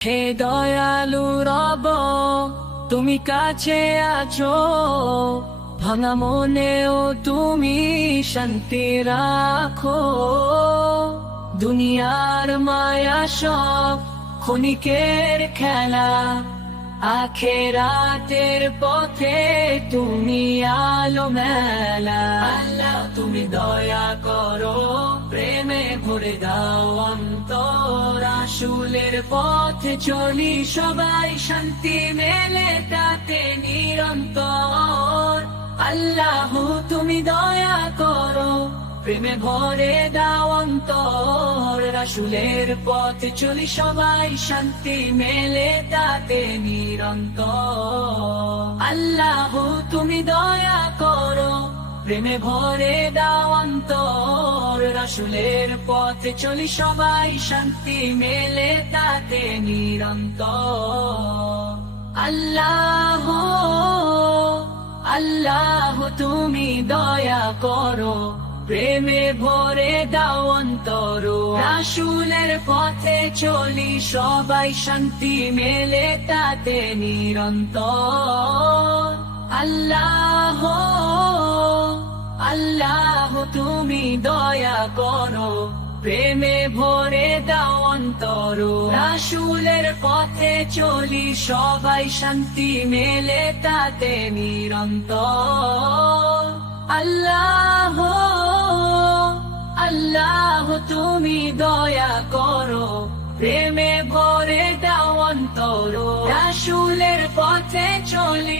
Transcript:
হে দয়ালু রব, তুমি কাছে আছো, ভাঙা মনেও তুমি শান্তি রাখো। দুনিয়ার মায়া সব ক্ষণিকের খেলা, আখেরাতের পথে তুমি আলো মেলা। আল্লাহ, তুমি দয়া করো। ভরে দাও অন্তর আসুলের পথে চলি সবাই, শান্তি মেলে তাতে নিরন্তর। আল্লাহ, তুমি দয়া করো, প্রেমে ভরে দাও অন্তর। রাসুলের পথে চলি সবাই, শান্তি মেলে তাতে নিরন্তর। আল্লাহ, তুমি দয়া করো, প্রেমে ভরে দাও অন্তর। রাসুলের পথে চলি সবাই, শান্তি মেলে তাতে নিরন্তর। আল্লাহ আল্লাহ, তুমি দয়া করো, প্রেমে ভরে দাও অন্তর। রাসুলের পথে চলি সবাই, শান্তি মেলে তাতে নিরন্তর। আল্লাহ আল্লাহ তুমি দয়া করো, প্রেমে ভরে দাও অন্তর। রাসুলের পথে চলি, সবাই শান্তি মেলে তাতে নিরন্তর। আল্লাহ আল্লাহ তুমি দয়া করো, প্রেমে ভরে দাও অন্তর। রাসুলের পথে চলি